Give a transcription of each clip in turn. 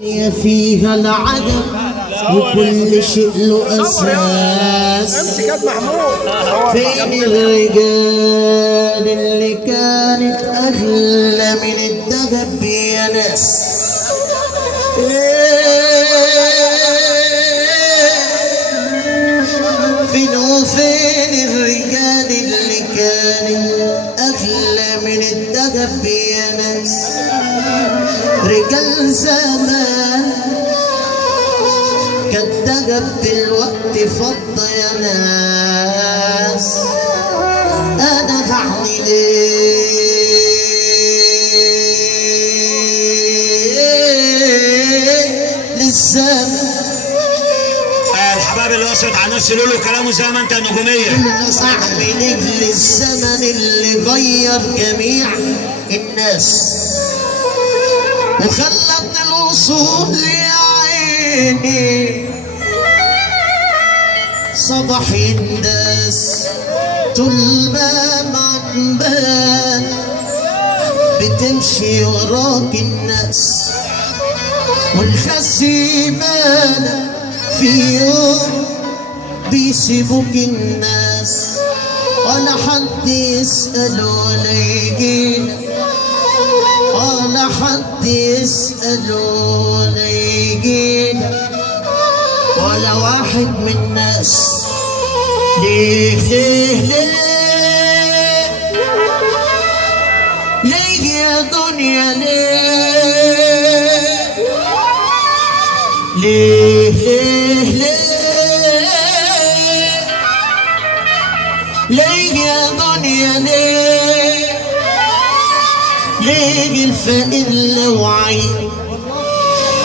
هي فيها العدم وكل شيء له أساس. فين الرجال اللي كانت أغلى من الذهب يا ناس؟ فين وفين الرجال اللي كانت أغلى من الذهب يا ناس؟ رجال زمان كالذهب دلوقتي فضة يا ناس. أنا هعمل إيه للزمن؟ الحباب اللي وصلت على الناس يقولوا له كلامه زي ما انت نجوميه. الناس أعمل إيه للزمن اللي غير جميع الناس وخلى من الوصول يا عيني صباح الناس طول ما معبان بتمشي وراك الناس والخسيمان في يوم بيسيبوك الناس ولا حد يسأل ولا يجينا ولا حد يسأل ولا يجينا ولا واحد من الناس. ليه ليه ليه ليه يا دنيا ليه ليه ليه ليه ليه يا دنيا ليه ليه الفقير لو عين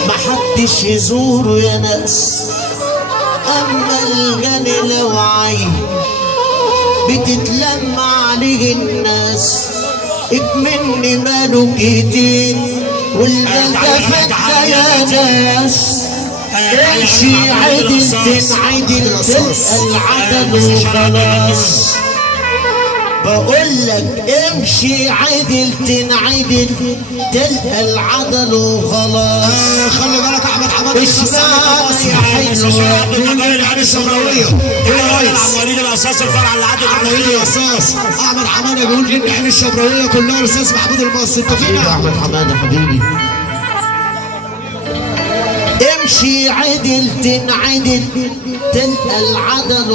محدش يزوره يا ناس؟ أما الغني لو عين بتتلم عليه الناس. اكمني ماله كتير والجلدة فتة يا ناس. امشي عدل تنعدل تلقى العدل وخلاص. بقولك امشي عدل تنعدل تلقى العدل وخلاص. خلي بالك احمد حمادي اشمعنى يا حلوة العين الشمراويه يا ريس وليد القصاص الفرع اللي عدت على وليد القصاص احمد حمادي بيقول ان العين الشمراويه كلها رصاص محمود المصري. انت فين يا احمد حمادي حبيبي؟ امشي عدل تنعدل تلقى العدل